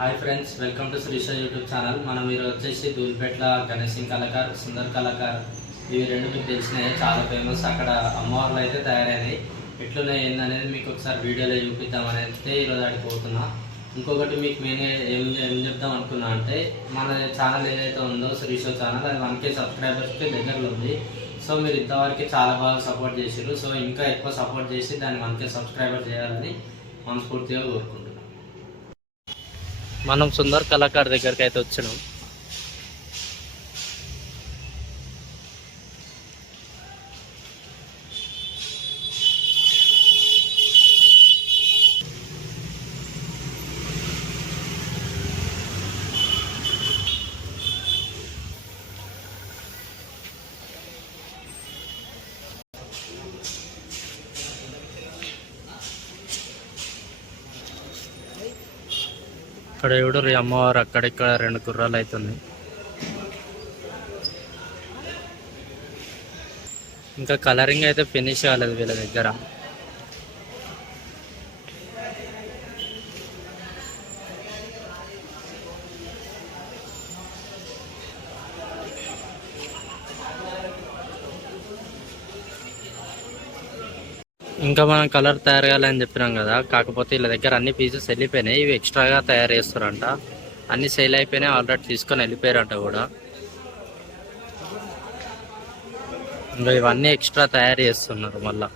Hi friends, welcome to Srisha YouTube channel. మనం మీరు వచ్చేసి ధూల్పేట్ల గణేష్ సింగ్ కళాకార్, సుందర్ కళాకార్, ఇవి రెండు మీకు తెలిసినాయి, చాలా ఫేమస్. అక్కడ అమ్మవార్లు అయితే తయారైనాయి. ఎట్లున్నాయి ఏందనేది మీకు ఒకసారి వీడియోలో చూపిద్దామని అయితే ఈరోజు ఆడిపోతున్నా. ఇంకొకటి మీకు మెయిన్గా ఏం చెప్దాం అనుకున్నా అంటే, మన ఛానల్ ఏదైతే ఉందో శ్రీష ఛానల్, అది 1K సబ్స్క్రైబర్స్కి దగ్గరలో ఉంది. సో మీరు ఇంతవరకు చాలా బాగా సపోర్ట్ చేసారు. సో ఇంకా ఎక్కువ సపోర్ట్ చేసి దాన్ని 1K సబ్స్క్రైబర్ చేయాలని మనస్ఫూర్తిగా కోరుకుంటున్నాను. మనం సుందర్ కళాకార్ దగ్గరికి అయితే వచ్చినాం. ఇక్కడ ఎవడు అమ్మవారు, అక్కడిక్కడ 2 గుర్రాలు అవుతున్నాయి. ఇంకా కలరింగ్ అయితే ఫినిష్ కాలేదు వీళ్ళ దగ్గర. ఇంకా మనం కలర్ తయారు చేయాలని చెప్పినాం కదా, కాకపోతే వీళ్ళ దగ్గర అన్ని పీసెస్ వెళ్ళిపోయినాయి. ఇవి ఎక్స్ట్రాగా తయారు చేస్తారంట. అన్ని సేల్ అయిపోయినాయి, ఆల్రెడీ తీసుకొని వెళ్ళిపోయారంట కూడా. ఇంకా ఇవన్నీ ఎక్స్ట్రా తయారు చేస్తున్నారు మళ్ళీ.